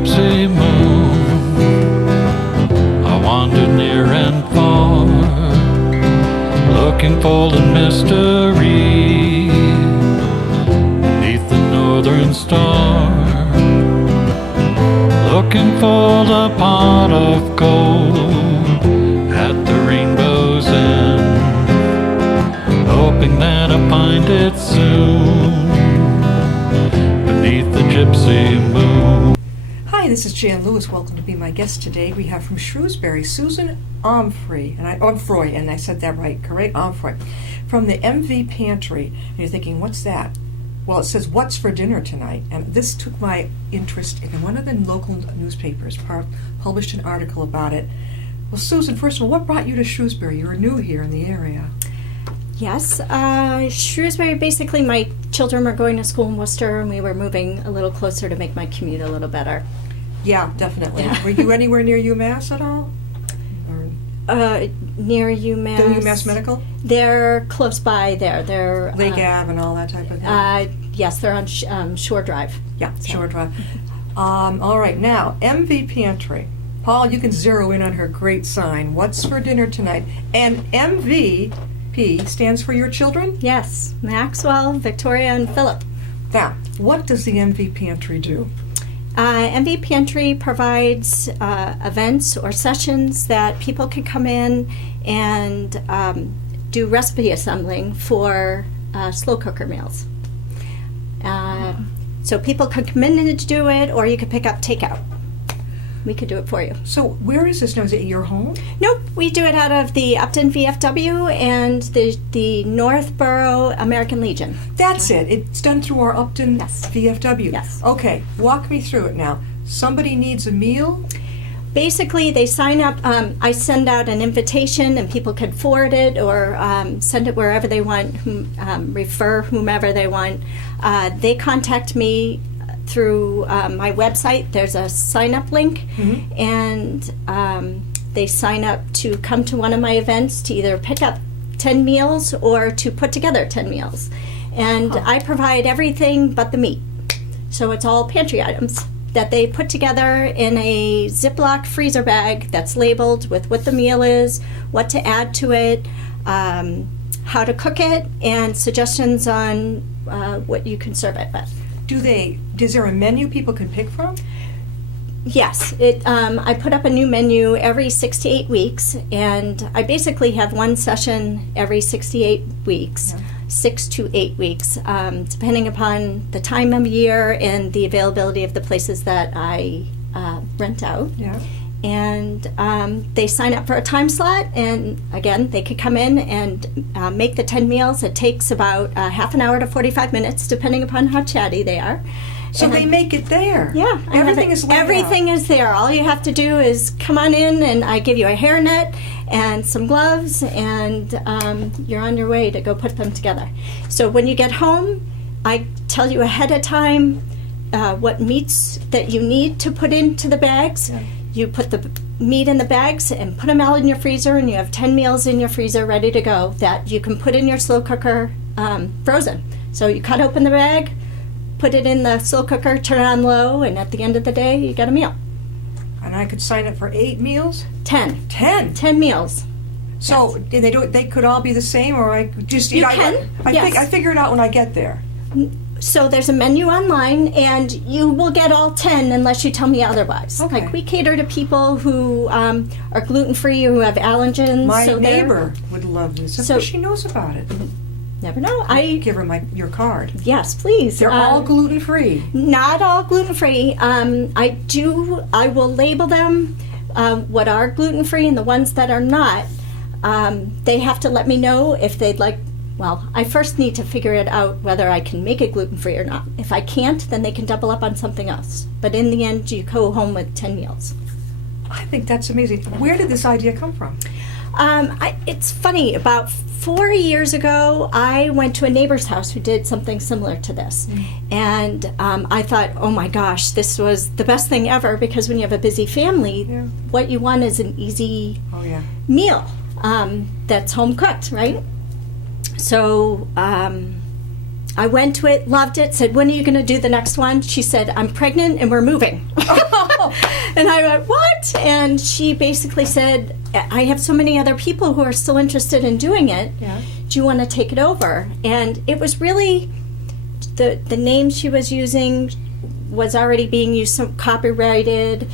gypsy moon, I wandered near and far, looking for the mystery beneath the northern star, looking for the pot of gold at the rainbow's end, hoping that I find it soon beneath the gypsy moon. Hi, this is Jan Lewis. Welcome to be my guest today. We have from Shrewsbury, Susan Omffroy, and I said that right, correct? Omffroy, from the MV Pantry. And you're thinking, what's that? Well, it says, what's for dinner tonight? And this took my interest in one of the local newspapers, published an article about it. Well, Susan, first of all, what brought you to Shrewsbury? You were new here in the area. Yes, Shrewsbury, basically my children were going to school in Worcester and we were moving a little closer to make my commute a little better. Yeah, definitely. Yeah. Were you anywhere near UMass at all? Or Near UMass. the UMass Medical? They're close by there. They're Lake Ave and all that type of thing? yes, they're on Shore Drive. Yeah, Shore Drive. All right, now, MV Pantry. Paul, you can zero in on her great sign. What's for dinner tonight? And MVP stands for your children? Yes, Maxwell, Victoria, and Philip. Now, what does the MV Pantry do? MV Pantry provides events or sessions that people can come in and do recipe assembling for slow cooker meals. So people can come in and do it, or you can pick up takeout. We could do it for you. So where is this now? Is it your home? Nope, we do it out of the Upton VFW and the Northborough American Legion. That's it. It's done through our Upton Yes. VFW. Yes. Okay, walk me through it now. Somebody needs a meal? Basically, they sign up. I send out an invitation, and people can forward it or send it wherever they want, refer whomever they want. They contact me through my website. There's a sign-up link, and they sign up to come to one of my events to either pick up 10 meals or to put together 10 meals. And I provide everything but the meat. So it's all pantry items that they put together in a Ziploc freezer bag that's labeled with what the meal is, what to add to it, how to cook it, and suggestions on what you can serve it with. Is there a menu people can pick from? Yes, I put up a new menu every 6 to 8 weeks, and I basically have one session every 6 to 8 weeks, 6 to 8 weeks, depending upon the time of year and the availability of the places that I rent out. Yeah. And they sign up for a time slot, and again, they could come in and make the 10 meals. It takes about half an hour to 45 minutes, depending upon how chatty they are. So And they make it there? Yeah. Everything is laid out. Everything is there. All you have to do is come on in, and I give you a hairnet and some gloves, and you're on your way to go put them together. So when you get home, I tell you ahead of time what meats that you need to put into the bags. Yeah. You put the meat in the bags and put them out in your freezer, and you have 10 meals in your freezer ready to go that you can put in your slow cooker frozen. So you cut open the bag, put it in the slow cooker, turn it on low, and at the end of the day, you got a meal. And I could sign up for 8 meals? 10. 10? 10 meals. So they could all be the same, or I could just... You can, yes. I figure it out when I get there. So there's a menu online, and you will get all 10 unless you tell me otherwise. Okay. Like, we cater to people who are gluten-free or who have allergens. My so neighbor would love this. So- She knows about it. Never know. Give her your card. Yes, please. They're all gluten-free. Not all gluten-free. I will label them what are gluten-free, and the ones that are not, they have to let me know if they'd like. Well, I first need to figure it out whether I can make it gluten-free or not. If I can't, then they can double up on something else. But in the end, you go home with 10 meals. I think that's amazing. Where did this idea come from? It's funny. About 4 years ago, I went to a neighbor's house who did something similar to this. And I thought, oh my gosh, this was the best thing ever, because when you have a busy family, what you want is an easy meal that's home cooked, right? So I went to it, loved it, said, when are you going to do the next one? She said, I'm pregnant and we're moving. And I went, what? And she basically said, I have so many other people who are still interested in doing it. Yeah. Do you want to take it over? And it was really, the name she was using was already being used, so copyrighted.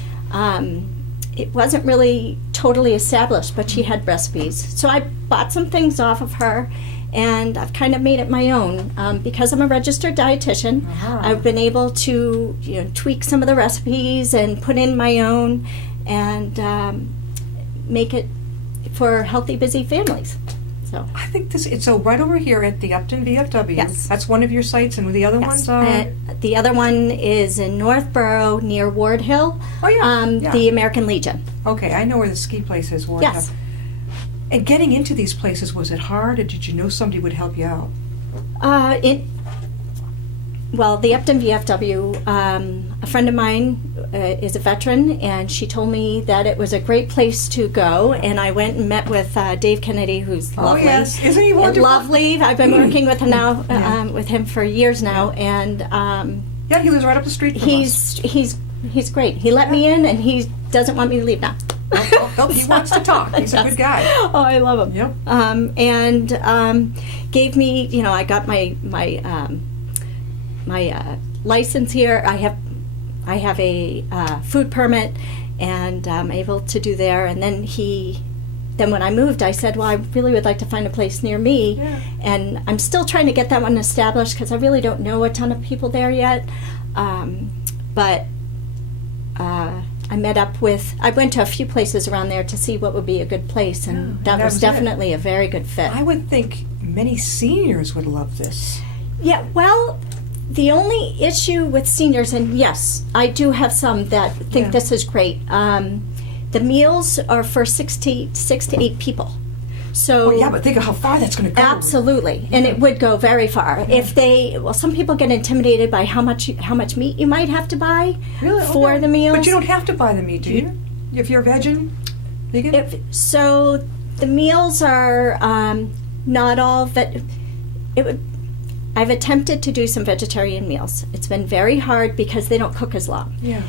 It wasn't really totally established, but she had recipes. So I bought some things off of her, and I've kind of made it my own. Because I'm a registered dietitian, I've been able to tweak some of the recipes and put in my own and make it for healthy, busy families. So I think it's so right over here at the Upton VFW. Yes. That's one of your sites, and the other ones are. The other one is in Northborough near Ward Hill. Oh, yeah. The American Legion. Okay, I know where the ski place is. Ward Yes. Hill. And getting into these places, was it hard, or did you know somebody would help you out? Well, the Upton VFW, a friend of mine is a veteran, and she told me that it was a great place to go. And I went and met with Dave Kennedy, who's lovely. Oh, yes. Isn't he wonderful? Lovely. I've been working with him now, with him for years now, and Yeah, he lives right up the street from us. he's great. He let me in, and he doesn't want me to leave now. Oh, he wants to talk. He's a good guy. Oh, I love him. Yep. And gave me, I got my license here. I have a food permit, and I'm able to do there. And then when I moved, I said, well, I really would like to find a place near me. Yeah. And I'm still trying to get that one established because I really don't know a ton of people there yet. But I went to a few places around there to see what would be a good place, and that was definitely a very good fit. I would think many seniors would love this. Yeah, well, the only issue with seniors, and yes, I do have some that think this is great. The meals are for 6 to 8 people. So Yeah, but think of how far that's going to go. absolutely, and it would go very far. If some people get intimidated by how much meat you might have to buy for Okay. the meals. But you don't have to buy the meat, do you? If you're vegan? So the meals are not all I've attempted to do some vegetarian meals. It's been very hard because they don't cook as long. Yeah.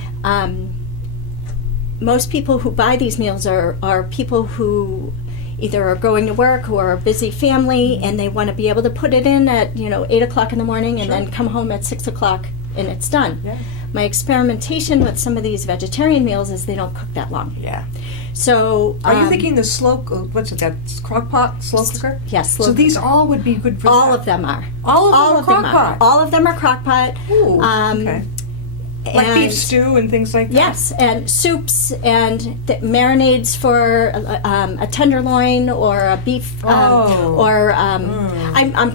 Most people who buy these meals are people who either are going to work or are a busy family, and they want to be able to put it in at 8 o'clock in the morning and then come home at 6 o'clock and it's done. Yeah. My experimentation with some of these vegetarian meals is they don't cook that long. Yeah. So Are you thinking the slow, what's it, that crock pot, slow cooker? Yes. So these all would be good for all that. of them are. All of them are crock are. pot? All of them are crock pot. Ooh, okay. Like and- beef stew and things like that? Yes, and soups and marinades for a tenderloin or a beef. I'm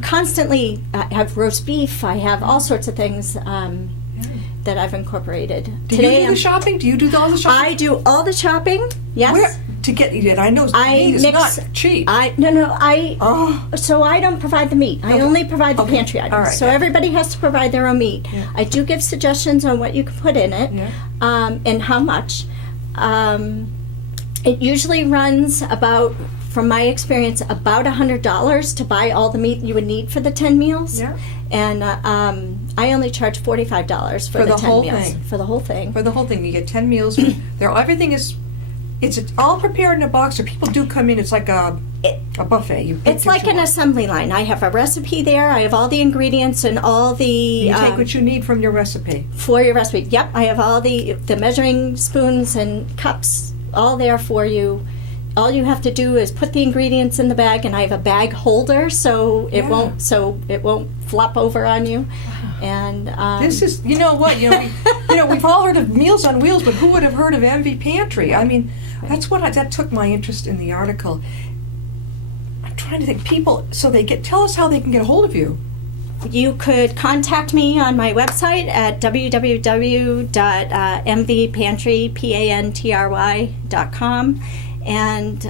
constantly, I have roast beef. I have all sorts of things that I've incorporated. Do you do the shopping? Do you do all the shopping? I do all the shopping. Yes. Where to get it? I know meat is not cheap. So I don't provide the meat. I only provide the pantry items. All right, So everybody has to provide their own meat. Yeah. I do give suggestions on what you can put in it, and how much. It usually runs about, from my experience, about $100 to buy all the meat you would need for the 10 meals. Yeah. And I only charge $45 for the 10 whole meals. thing. For the whole thing. For the whole thing, you get 10 meals. Everything is, it's all prepared in a box. Or people do come in. It's like a buffet. It's like an assembly line. I have a recipe there. I have all the ingredients and all the. You take what you need from your recipe. For your recipe. Yep, I have all the measuring spoons and cups all there for you. All you have to do is put the ingredients in the bag, and I have a bag holder, so it won't flop over on you. And this is, you know what, we've all heard of Meals on Wheels, but who would have heard of MV Pantry? I mean, that took my interest in the article. I'm trying to think, people, so tell us how they can get a hold of you. You could contact me on my website at www.mvpantry.com. And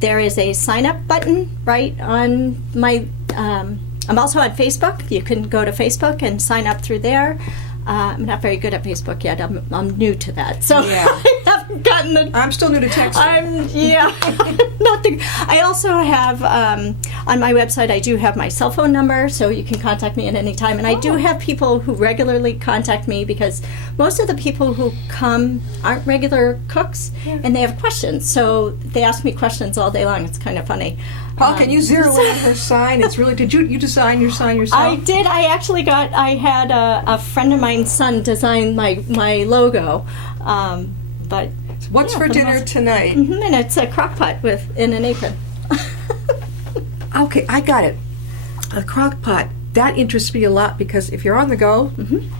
there is a sign up button right on my. I'm also on Facebook. You can go to Facebook and sign up through there. I'm not very good at Facebook yet. I'm new to that, so Yeah. I have gotten the. I'm still new to texting. Nothing. I also have on my website. I do have my cell phone number, so you can contact me at any time. And I do have people who regularly contact me because most of the people who come aren't regular cooks, and they have questions. So they ask me questions all day long. It's kind of funny. Paul, can you zero in on her sign? It's really. Did you design your sign yourself? I did. I actually got. I had a friend of mine's son design my logo, but. What's for dinner tonight? And it's a crock pot in an apron. Okay, I got it. A crock pot. That interests me a lot because if you're on the go,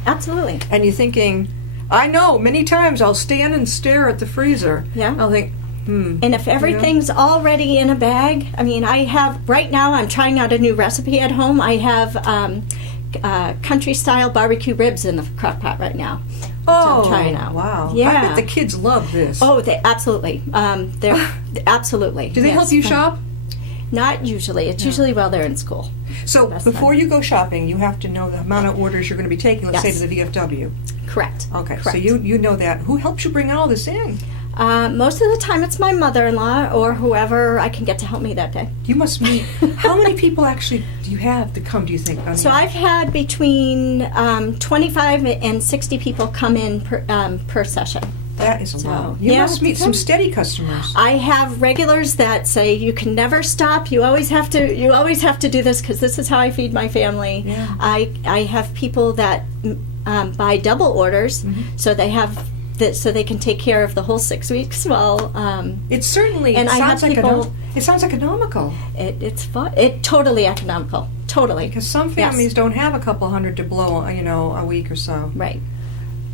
Absolutely. and you're thinking, I know many times I'll stand and stare at the freezer. Yeah. I'll think, And if everything's already in a bag, I mean, I have, right now I'm trying out a new recipe at home. I have country style barbecue ribs in the crock pot right now. oh, I'm trying out. wow. Yeah. I bet the kids love this. Oh, they absolutely. They're absolutely. Do they help you shop? Not usually. It's usually while they're in school. So before you go shopping, you have to know the amount of orders you're going to be taking, let's Yes. say to the VFW. Correct. Okay, Correct. so you know that. Who helps you bring all this in? Most of the time it's my mother-in-law or whoever I can get to help me that day. You must meet. How many people actually do you have to come, do you think? So I've had between 25 and 60 people come in per session. That is a So, lot. You yeah, must meet it's some fun. steady customers. I have regulars that say you can never stop. You always have to do this because this is how I feed my family. Yeah. I have people that buy double orders, so they have so they can take care of the whole 6 weeks. Well, It certainly and I sounds have like people- it sounds economical it's fun. It totally economical. Totally. because some families don't have a couple hundred to blow, a week or so. Right.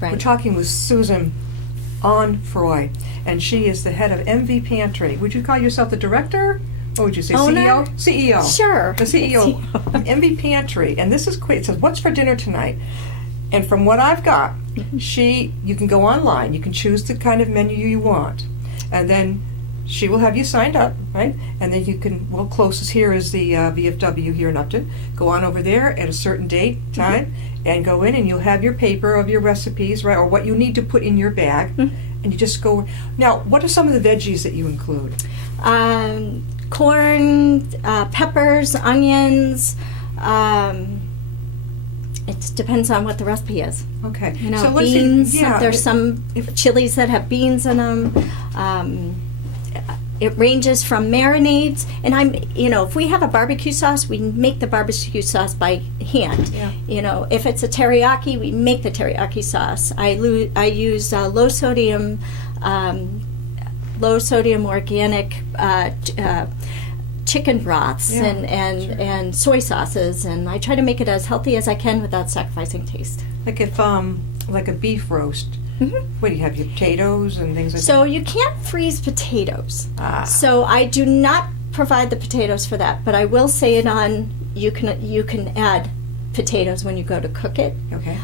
We're Right. talking with Susan Omffroy, and she is the head of MV Pantry. Would you call yourself the director? What would you say, Owner? CEO? Sure. The CEO of MV Pantry. And this is quick. It says, what's for dinner tonight? And from what I've got, you can go online. You can choose the kind of menu you want. And then she will have you signed up, right? And then you can, closest here is the VFW here in Upton. Go on over there at a certain date, time, and go in and you'll have your paper of your recipes, right? Or what you need to put in your bag. And you just go. Now, what are some of the veggies that you include? Corn, peppers, onions. It depends on what the recipe is. Okay. You know, so let's see- beans. yeah, There's some chilies that have beans in them. It ranges from marinades, and if we have a barbecue sauce, we make the barbecue sauce by hand. Yeah. If it's a teriyaki, we make the teriyaki sauce. I use low sodium organic chicken broths Yeah, and soy sauces, and I try to make it as healthy as I can without sacrificing taste. Like if like a beef roast. What do you have? Your potatoes and things like So you can't freeze potatoes. Ah. So I do not provide the potatoes for that, but I will say it on. You can add potatoes when you go to cook it. that? Okay.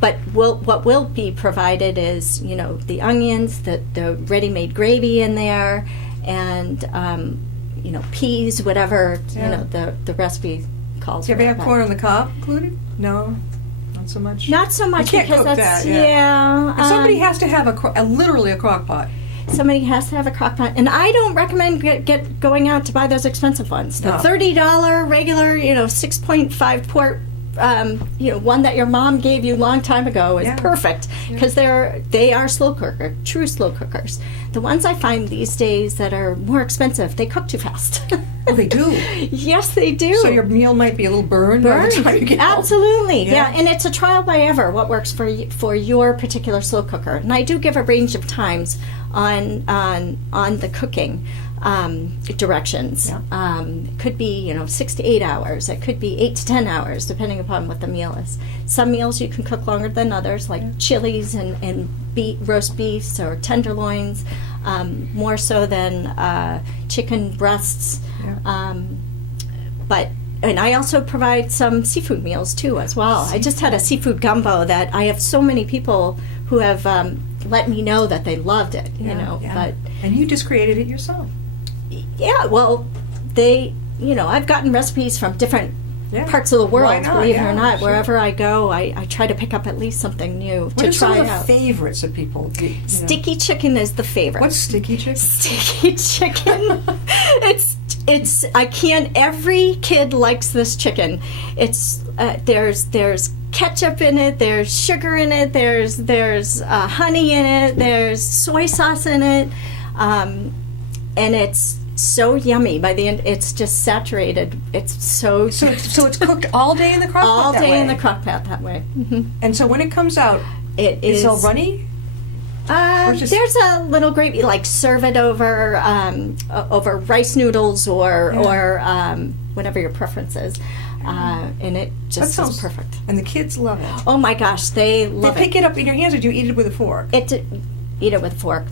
But what will be provided is the onions, the ready-made gravy in there, and peas, whatever Yeah. the recipe calls Do you for. ever have But corn on the cob included? No, not so much. Not so much can't because cook that's that, yeah. yeah. Somebody has to have literally a crock pot. Somebody has to have a crock pot, and I don't recommend going out to buy those expensive ones. The No. $30 regular, 6.5 quart, one that your mom gave you a long time ago is Yeah. perfect because they are slow cooker, true slow cookers. The ones I find these days that are more expensive, they cook too fast. Oh, they do. Yes, they do. So your meal might be a little burned by the time you get home. Absolutely, Yeah. yeah. And it's a trial by ever what works for your particular slow cooker. And I do give a range of times on the cooking directions. Yeah. It could be 6 to 8 hours. It could be 8 to 10 hours, depending upon what the meal is. Some meals you can cook longer than others, like chilies and roast beefs or tenderloins, more so than chicken breasts. Yeah. And I also provide some seafood meals too as well. I just had a seafood gumbo that I have so many people who have let me know that they loved it. Yeah. And you just created it yourself. Yeah, well, I've gotten recipes from different parts of the world. Why not? Believe it Yeah, or not, sure. wherever I go, I try to pick up at least something new What to are some try of the out. favorites that people? You know? Sticky chicken is the favorite. What's sticky chicken? Sticky chicken? it's I can't. Every kid likes this chicken. It's there's ketchup in it. There's sugar in it. There's honey in it. There's soy sauce in it, and it's so yummy. By the end, it's just saturated. It's so So it's cooked all day in the crock pot all that day way? in the crock pot that way. And so when it comes out, It is is it all runny? Or just- There's a little gravy, like serve it over over rice noodles or whatever your preference is, and it just That sounds is perfect. And the kids love it. Oh my gosh, they They love pick it up in your hands, or do you eat it with a fork? Eat it with a fork.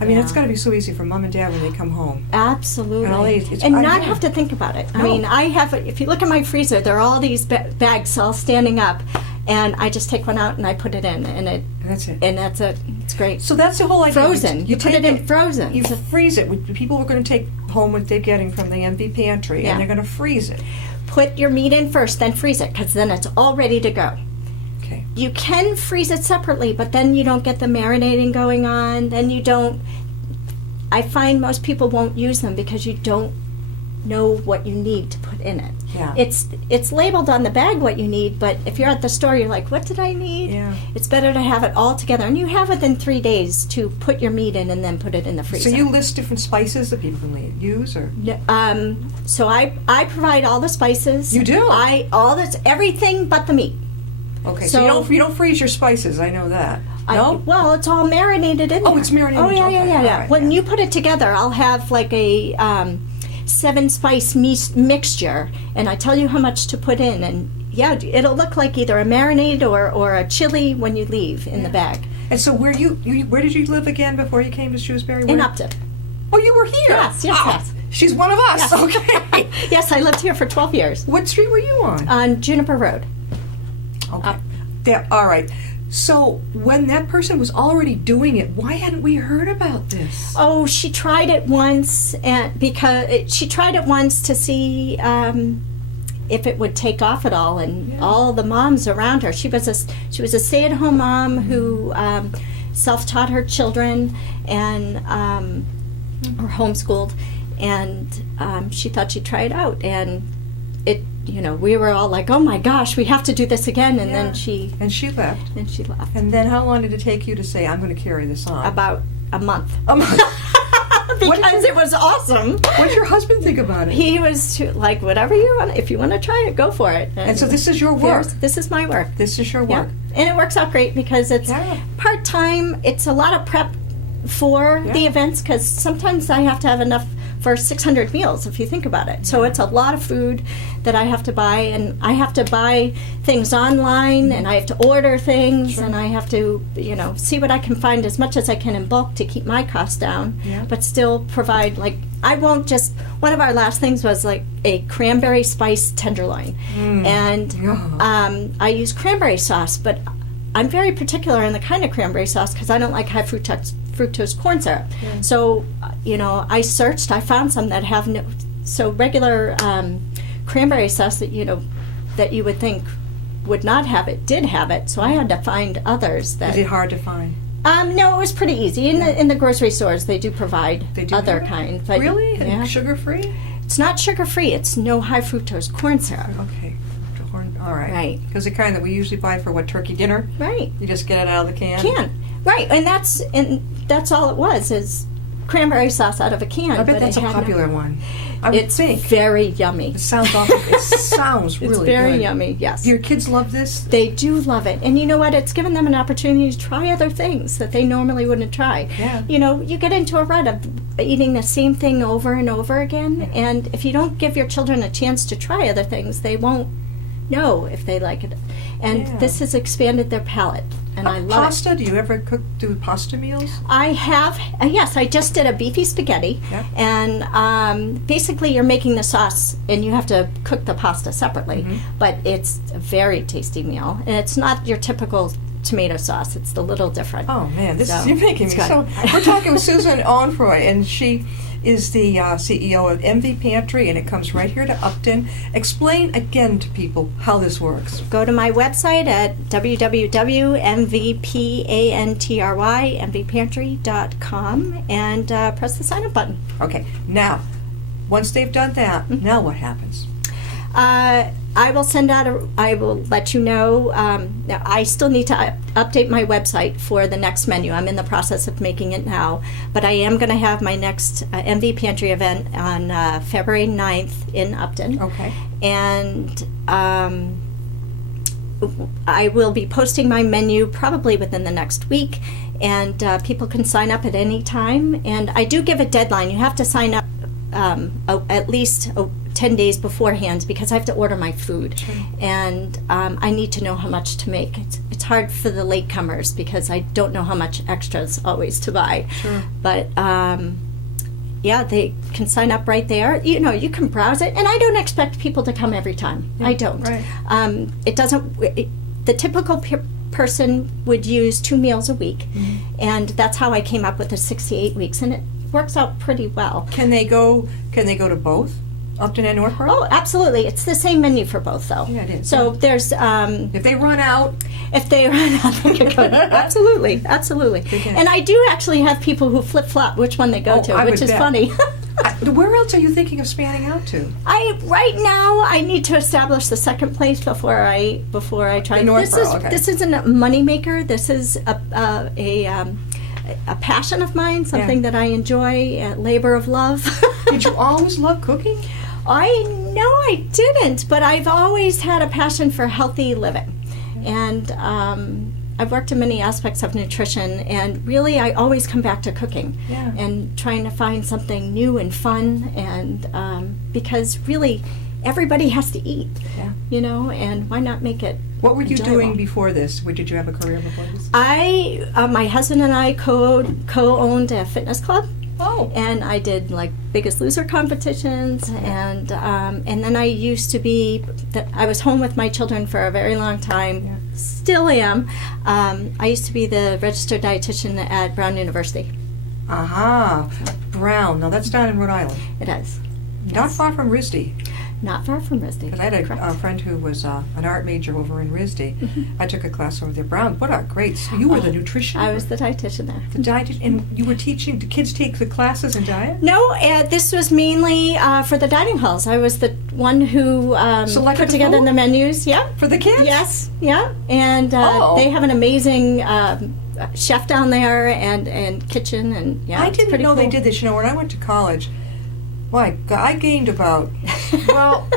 I mean, Yeah. it's got to be so easy for mom and dad when they come home. Absolutely, And all these- it's- and I not know. have to think about it. I No. mean, I have. If you look at my freezer, there are all these bags all standing up, and I just take one out and I put it in, and And that's it. that's it. It's great. So that's the whole idea. Frozen. You put take it in frozen. You freeze it. People are going to take home what they're getting from the MV pantry, Yeah. and they're going to freeze it. Put your meat in first, then freeze it, because then it's all ready to go. Okay. You can freeze it separately, but then you don't get the marinating going on. Then you don't. I find most people won't use them because you don't know what you need to put in it. Yeah. It's labeled on the bag what you need, but if you're at the store, you're like, what did I need? Yeah. It's better to have it all together, and you have within 3 days to put your meat in and then put it in the freezer. So you list different spices that people can use, or So I provide all the spices. You do? Everything but the meat. okay. So you don't freeze your spices. I know that. No. Well, it's all marinated in there. Oh, it's marinated. Oh, yeah, Okay, yeah. all right, When yeah. you put it together, I'll have like a 7-spice mixture, and I tell you how much to put in, and yeah, it'll look like either a marinade or a chili when you leave in the bag. And so where where did you live again before you came to Shrewsbury? In Where- Upton. Oh, you were here. Yes, yes, Ah, yes. She's one of us. Yes. Okay. Yes, I lived here for 12 years What street were you on? on Juniper Road. Okay. All right. So when that person was already doing it, why hadn't we heard about this? Oh, she tried it once, and she tried it once to see if it would take off at all, and all the moms around her. She was a stay-at-home mom who self-taught her children and or homeschooled, and she thought she'd try it out, and we were all like, oh my gosh, we have to do this again, and then she And she left. left. And then how long did it take you to say, I'm going to carry this on? About a month. Because it was awesome. What did your husband think about it? He was like, whatever you want. If you want to try it, go for it. And so this is your work. This is my work. This is your Yeah. work. And it works out great because it's Yeah. part-time. It's a lot of prep for the Yeah. events because sometimes I have to have enough for 600 meals if you think about it. So it's a lot of food that I have to buy, and I have to buy things online, and I have to order things, and I have to, see what I can find as much as I can in bulk to keep my costs down, Yeah. but still provide, I won't just, one of our last things was like a cranberry spice tenderloin. And Yeah. I use cranberry sauce, but I'm very particular in the kind of cranberry sauce because I don't like high fructose corn syrup. So, I searched, I found some that have regular cranberry sauce that you would think would not have it, did have it. So I had to find others that. Is it hard to find? No, it was pretty easy. In the grocery stores, they do provide They do other have it? kind. But Really? And yeah. sugar-free? It's not sugar-free. It's no high fructose corn syrup. Okay. All right. Right. Because the kind that we usually buy for turkey dinner? Right. You just get it out of the can? Right, and that's all it was is cranberry sauce out of a can. I bet but that's a it had no- popular one. I would It's think. very yummy. It sounds awful. It sounds really It's very good. yummy. Yes. Your kids love this? They do love it. And you know what? It's given them an opportunity to try other things that they normally wouldn't try. Yeah. You get into a rut of eating the same thing over and over again. And if you don't give your children a chance to try other things, they won't know if they like it. And Yeah. this has expanded their palate. And I love it. Pasta? Do you ever do pasta meals? I have, yes, I just did a beefy spaghetti. Yeah. And basically, you're making the sauce, and you have to cook the pasta separately. But it's a very tasty meal. And it's not your typical tomato sauce, it's a little different. Oh, man, So, you're making me it's good. so... We're talking with Susan Omffroy, and she is the CEO of MV Pantry, and it comes right here to Upton. Explain again to people how this works. Go to my website at www.mvpantry.com and press the sign up button. Okay, now, once they've done that, now what happens? I will send out I will let you know. Now I still need to update my website for the next menu. I'm in the process of making it now, but I am going to have my next MV Pantry event on February 9th in Upton. Okay. And I will be posting my menu probably within the next week, and people can sign up at any time. And I do give a deadline. You have to sign up at least 10 days beforehand because I have to order my food. Sure. And I need to know how much to make. It's hard for the latecomers because I don't know how much extras always to buy. Sure. But yeah, they can sign up right there. You know, you can browse it, and I don't expect people to come every time. Yeah, I don't. right. It doesn't. The typical person would use 2 meals a week, and that's how I came up with the 68 weeks, and it works out pretty well. Can they go to both? Upton and Northborough? Oh, absolutely. It's the same menu for both, though. Yeah, it is. So there's, If they run out, if they run out, they can go. Absolutely, absolutely. can. And I do actually have people who flip-flop which one they go to, I which would is bet. funny. Where else are you thinking of spanning out to? Right now I need to establish the second place before I try. In Northborough, okay. This isn't a moneymaker. This is a passion of mine, something that I enjoy, a labor of love. Did you always love cooking? I didn't, but I've always had a passion for healthy living. And I've worked in many aspects of nutrition, and really I always come back to cooking and trying to find something new and fun, and because really everybody has to eat, you know, and why not make it What were you enjoyable? doing before this? Did you have a career before this? My husband and I co-owned a fitness club. Oh. And I did like Biggest Loser competitions, and then I used to be. I was home with my children for a very long time. Yeah. Still am. I used to be the registered dietitian at Brown University. Aha. Brown. Now that's down in Rhode Island. It is Not far from RISD. not far from RISD. Because I had Correct. a friend who was an art major over in RISD. I took a class over there. Brown, what a great... You were the nutrition... I was the dietitian there. the diet, and you were teaching... Do kids take the classes in diet? No, this was mainly for the dining halls. I was the one who Selected put the together food? the menus. Yeah. For the kids? Yes, yeah, and they have an amazing chef down there and kitchen, and I it's didn't pretty know they cool. did this. You know, when I went to college, my God, I gained about... Well,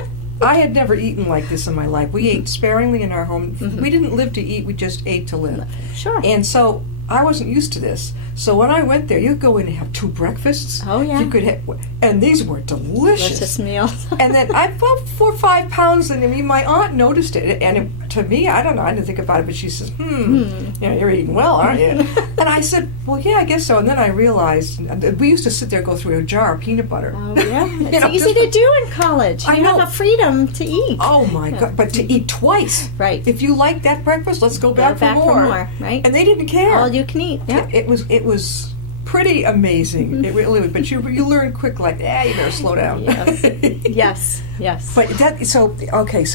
I had never eaten like this in my life. We ate sparingly in our home. We didn't live to eat. We just ate to live. Sure. And so I wasn't used to this. So when I went there, you'd go in and have 2 breakfasts. Oh, yeah. You could have, and these were delicious. Delicious meals. And then I felt 4 or 5 pounds, and I mean, my aunt noticed it, and to me, I don't know, I didn't think about it, but she says, you know, you're eating well, aren't you? And I said, well, yeah, I guess so. And then I realized, we used to sit there, go through a jar of peanut butter. Oh yeah, You it's know, easy just- to do in college. I You know. have a freedom to eat. Oh my God! But to eat twice, Right. If you like that breakfast, let's go back, back for for more. more, right? And they didn't care. All you can eat. Yeah. It was pretty amazing. It really was. But you learn quick, like, you better slow down. Yes. Yes. But so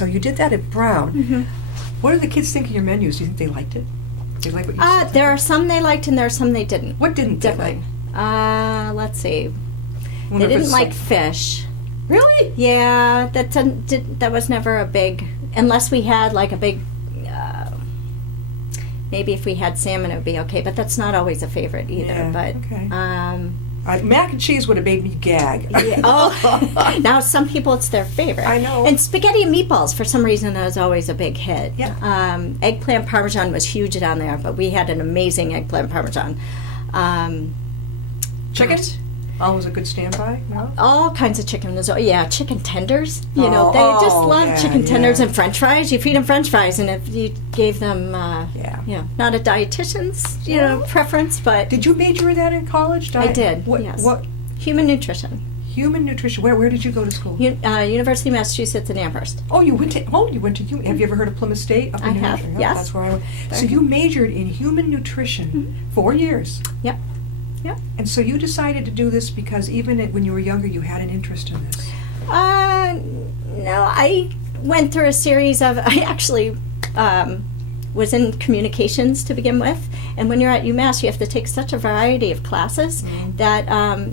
you did that at Brown. What did the kids think of your menus? Do you think they liked it? They like what you said? there are some they liked and there are some they didn't. What didn't they like? Definitely. Let's see. Wonder They if didn't it's like fish. Really? Yeah, that was never a big, unless we had like a big, maybe if we had salmon it would be okay, but that's not always a favorite either. Yeah, But okay. Mac and cheese would have made me gag. oh, now some people it's their favorite. I know. And spaghetti and meatballs for some reason was always a big hit. Yeah. Eggplant parmesan was huge down there, but we had an amazing eggplant parmesan. Chicken? Always a good standby? No? All kinds of chicken. Chicken tenders. You know, Oh, they just oh, love yeah, chicken tenders yeah. and French fries. You feed them French fries, and if you gave them, not a dietitian's, preference, but Did you major in that in college? I did. What? Yes. What? Human nutrition. Human nutrition. Where did you go to school? University of Massachusetts in Amherst. You went to Have you ever heard of Plymouth State? Up in I New have, Hampshire? yes. That's where I went. So Very you majored in human nutrition 4 years. Yep. Yep. And so you decided to do this because even when you were younger, you had an interest in this. No, I went through a series of, I actually was in communications to begin with. And when you're at UMass, you have to take such a variety of classes that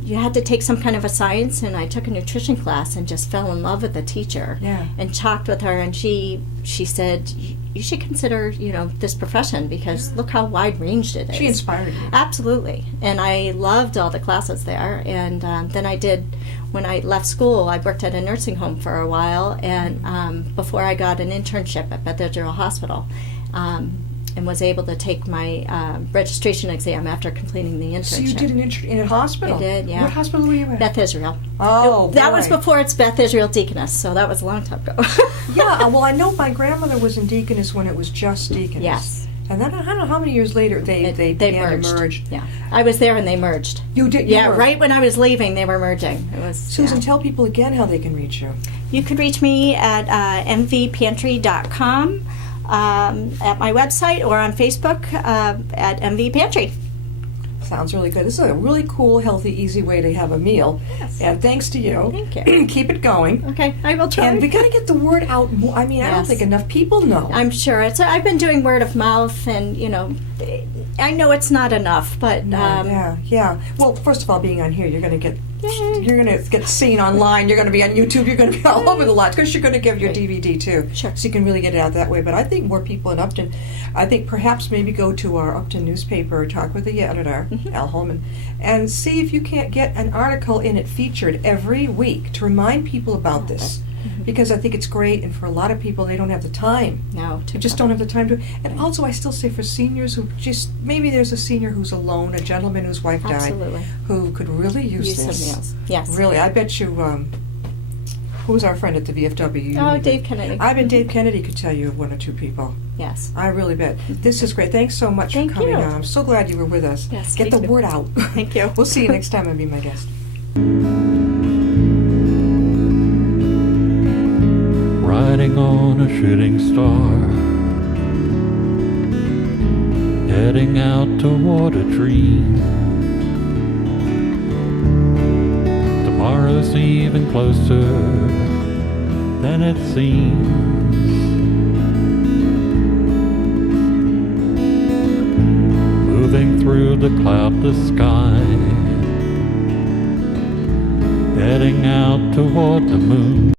you had to take some kind of a science. And I took a nutrition class and just fell in love with the teacher and talked with her. And she said, you should consider, this profession because look how wide-ranged it is. She inspired you. Absolutely. And I loved all the classes there. And then I did, when I left school, I worked at a nursing home for a while. And before I got an internship at Beth Israel Hospital, and was able to take my registration exam after completing the internship. So you did an internship in a hospital? I did, yeah. What hospital were you at? Beth Israel. Oh, that boy. was before it's Beth Israel Deaconess, so that was a long time ago. Yeah, well, I know my grandmother was in Deaconess when it was just Deaconess. Yes. And then I don't know how many years later they began to merge. Yeah, I was there and they merged. You did? Yeah, right when I was leaving, they were merging. It was Susan, tell people again how they can reach you. You can reach me at mvpantry.com, at my website, or on Facebook at MV Pantry. Sounds really good. This is a really cool, healthy, easy way to have a meal. Yes. And thanks to you. Thank you. Keep it going. Okay, I will try. And we got to get the word out more. I mean, I don't Yes. think enough people know. I'm sure I've been doing word of mouth, and I know it's not enough, but Yeah. Well, first of all, being on here, you're going to get seen online. You're going to be on YouTube. You're going to be all over the lot because you're going to give your DVD too. Sure. So you can really get it out that way. But I think more people in Upton. I think perhaps maybe go to our Upton newspaper, talk with the editor, Al Holman, and see if you can't get an article in it featured every week to remind people about this. Because I think it's great, and for a lot of people, they don't have the time. No, They just don't have the time to. And also, I still say for seniors who maybe there's a senior who's alone, a gentleman whose wife Absolutely. died, who could really use Use this. some meals. Yes. Really, I bet you. Who's our friend at the VFW? Dave Kennedy. I bet Dave Kennedy could tell you one or two people. Yes. I really bet. This is great. Thanks so much Thank for coming you. on. I'm so glad you were with us. Yes, Get me the too. word out. Thank you. We'll see you next time and be my guest. Riding on a shooting star, heading out toward a dream. Tomorrow's even closer than it seems. Moving through the cloudless sky, heading out toward the moon.